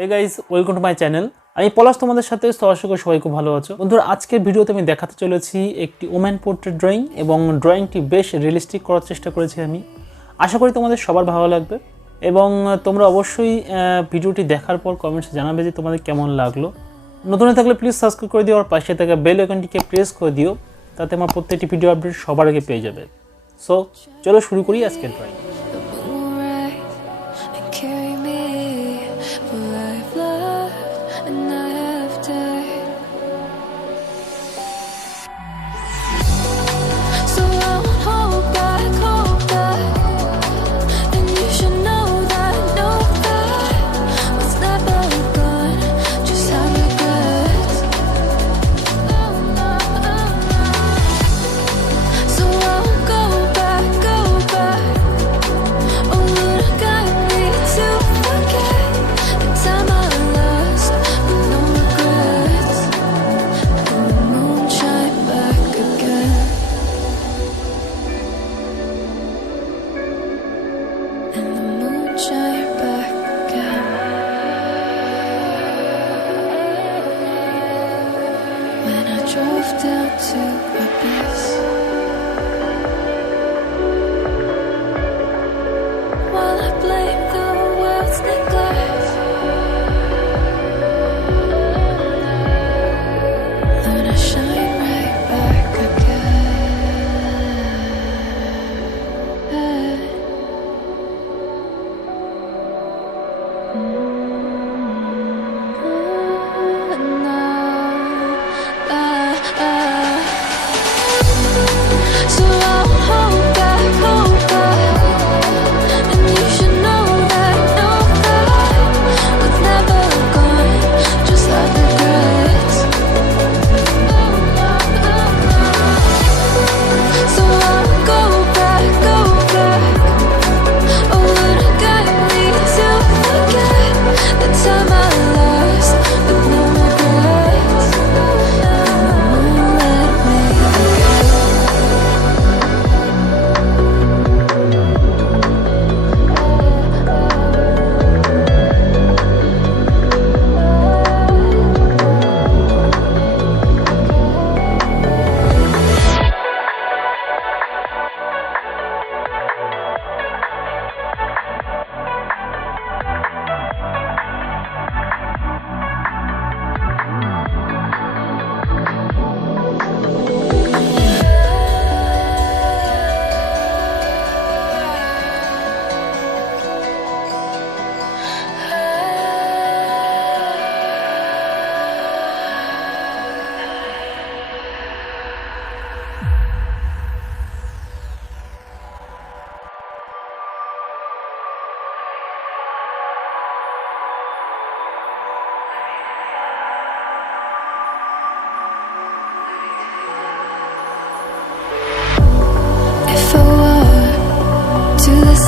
Hey guys, welcome to my channel. আমি পলাশ, তোমাদের সাথে আশা করি সবাই খুব ভালো আছো। বন্ধুরা, আজকের ভিডিওতে আমি দেখাতে চলেছি একটি ওম্যান পোর্ট্রেট ড্রয়িং, এবং ড্রয়িংটি বেশ রিয়েলিস্টিক করার চেষ্টা করেছি আমি। আশা করি তোমাদের সবার ভালো লাগবে, এবং তোমরা অবশ্যই ভিডিওটি দেখার পর কমেন্টসে জানাবে যে তোমাদের কেমন লাগলো। নতুন থাকলে প্লিজ সাবস্ক্রাইব করে দিও, আর পাশে থাকা বেল আইকনটিকে প্রেস করে দিও, তাতে আমার প্রত্যেকটি ভিডিও আপডেট সবার আগে পেয়ে যাবে। সো চলো শুরু করি আজকের drawing. Drove down to abyss while I blame the world's neglect. Then I shine right back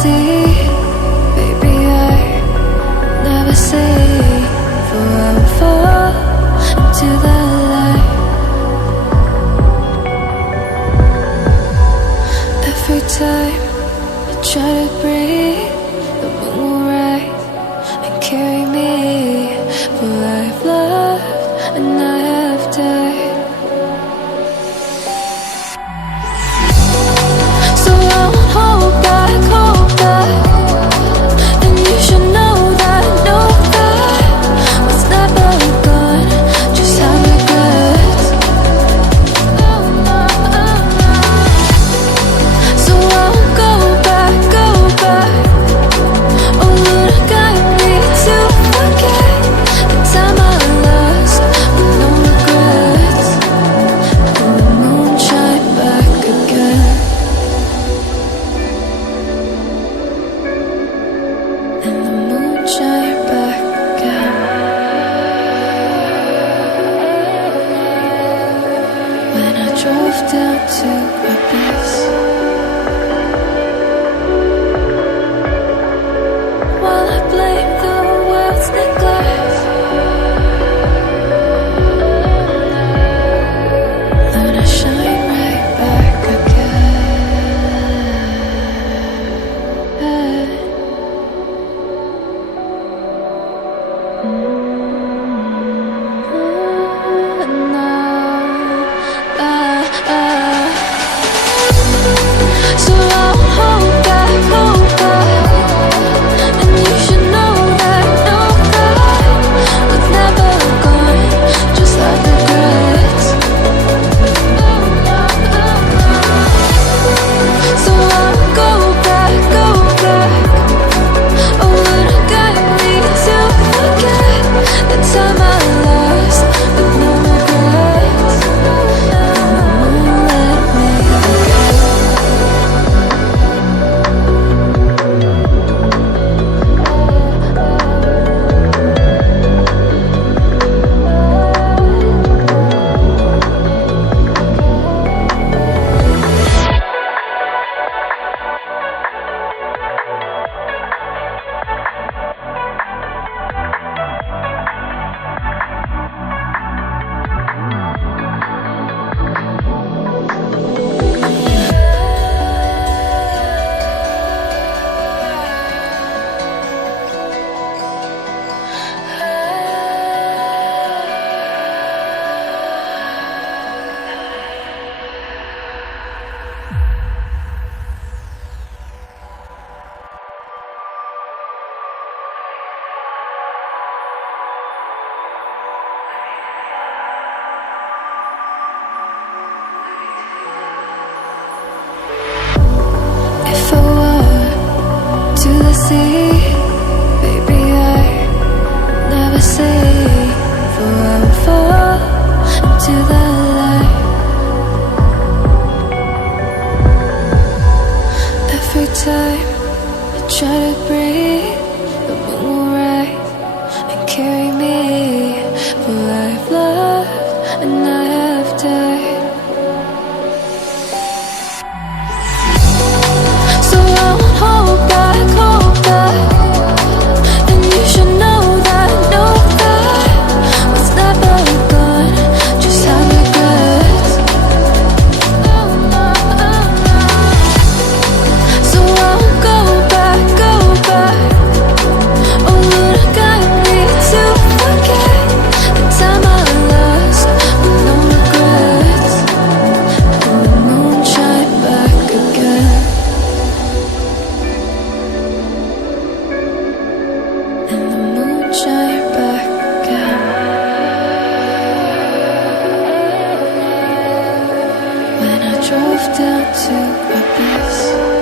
sea, baby, I never say for I will fall into the light. Every time I try to breathe, the moon will rise and carry me, for I have loved and I have died. Drove down to abyss while I blame the world's neglect. Then I shine right back again. see. Baby, I never say, for I will fall into the light. Every time I try to breathe, the moon will rise and carry me. For I've loved and I have died. So I won't hold back, hold back. And you should know that was never gone. Just have regrets. So I won't go back, go back. Oh Lord, guide me to forget the time I lost with no regrets. And the moon shine back again. And the moon shine back again. When I drove down to my base.